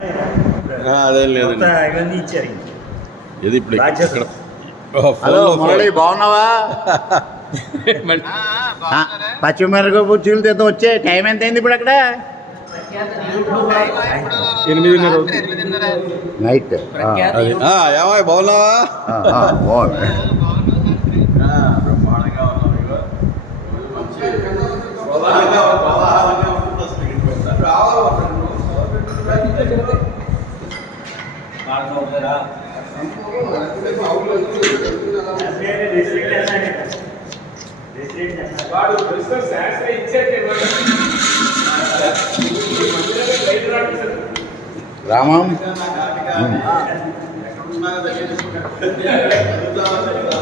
ఆ, అదేం లేదండి కొత్త ఇవన్నీ ఇచ్చారు ఇప్పుడు. ఇక్కడ? హలో మురళి. బాగున్నావా? చిలుతో వచ్చే టైం ఎంత అయింది ఇప్పుడు అక్కడ? ఎనిమిదిన్నర. నైట్. ఏమో బాగున్నావా? బాగుంది వాడు బిజినెస్ శాస్త్ర ఇచ్చేట్టు రామం?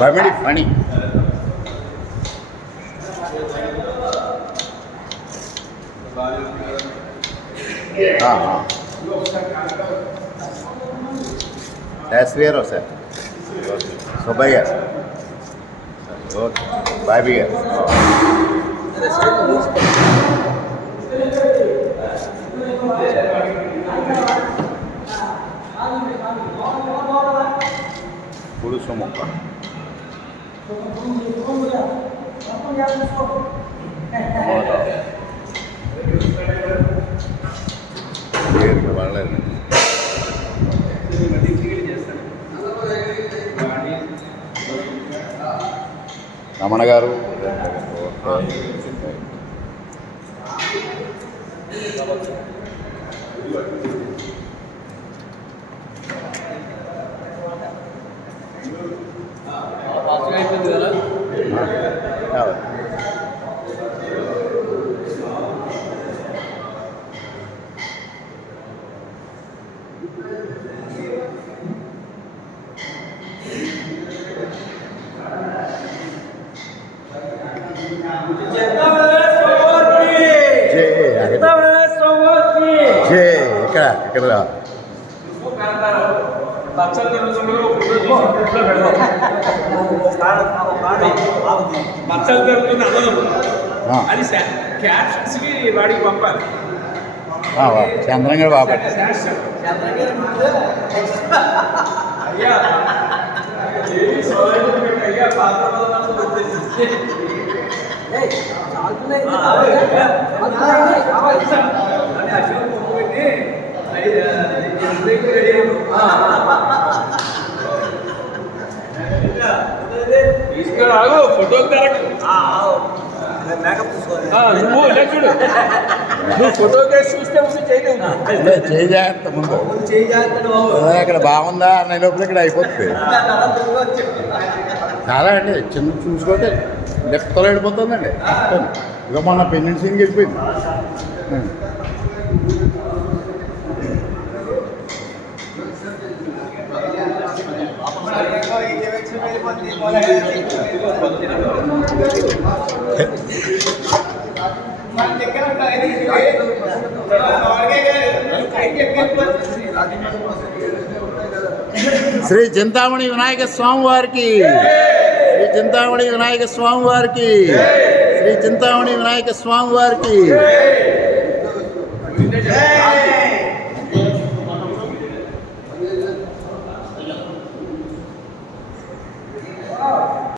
బమిడి ఫణి. శాస్త్రి గారు సార్ సుబ్బయ్య గారు ఓకే బాబీ గారు పులుసు ముక్క టమాటా. వేరుగా పడలేదు రమణ గారు కావాలి. జై జై ఇక్కడ ఇక్కడ. మచ్చలు అన్నదమ్ములు ఆ, అది క్యాప్షన్స్కి వాడికి పంపాలి. చంద్రం గారు బాపట్ల అయ్యా తీసుకురాగు ఫోటో నువ్వు చూడు. నువ్వు చూస్తే ముందు ముందు. ఇక్కడ బాగుందా అనే లోపల ఇక్కడ అయిపోతుంది. చాలా అండి చిన్న చూసుకోతే లెఫ్ట్ తల వెళ్ళిపోతుందండి ఇక మన పెన్నెంట్ సీన్కి వెళ్ళిపోయింది. శ్రీ చింతామణి వినాయక స్వామి వారికి చింతామణి వినాయక స్వామి వారికి. శ్రీ చింతామణి వినాయక స్వామి వారికి.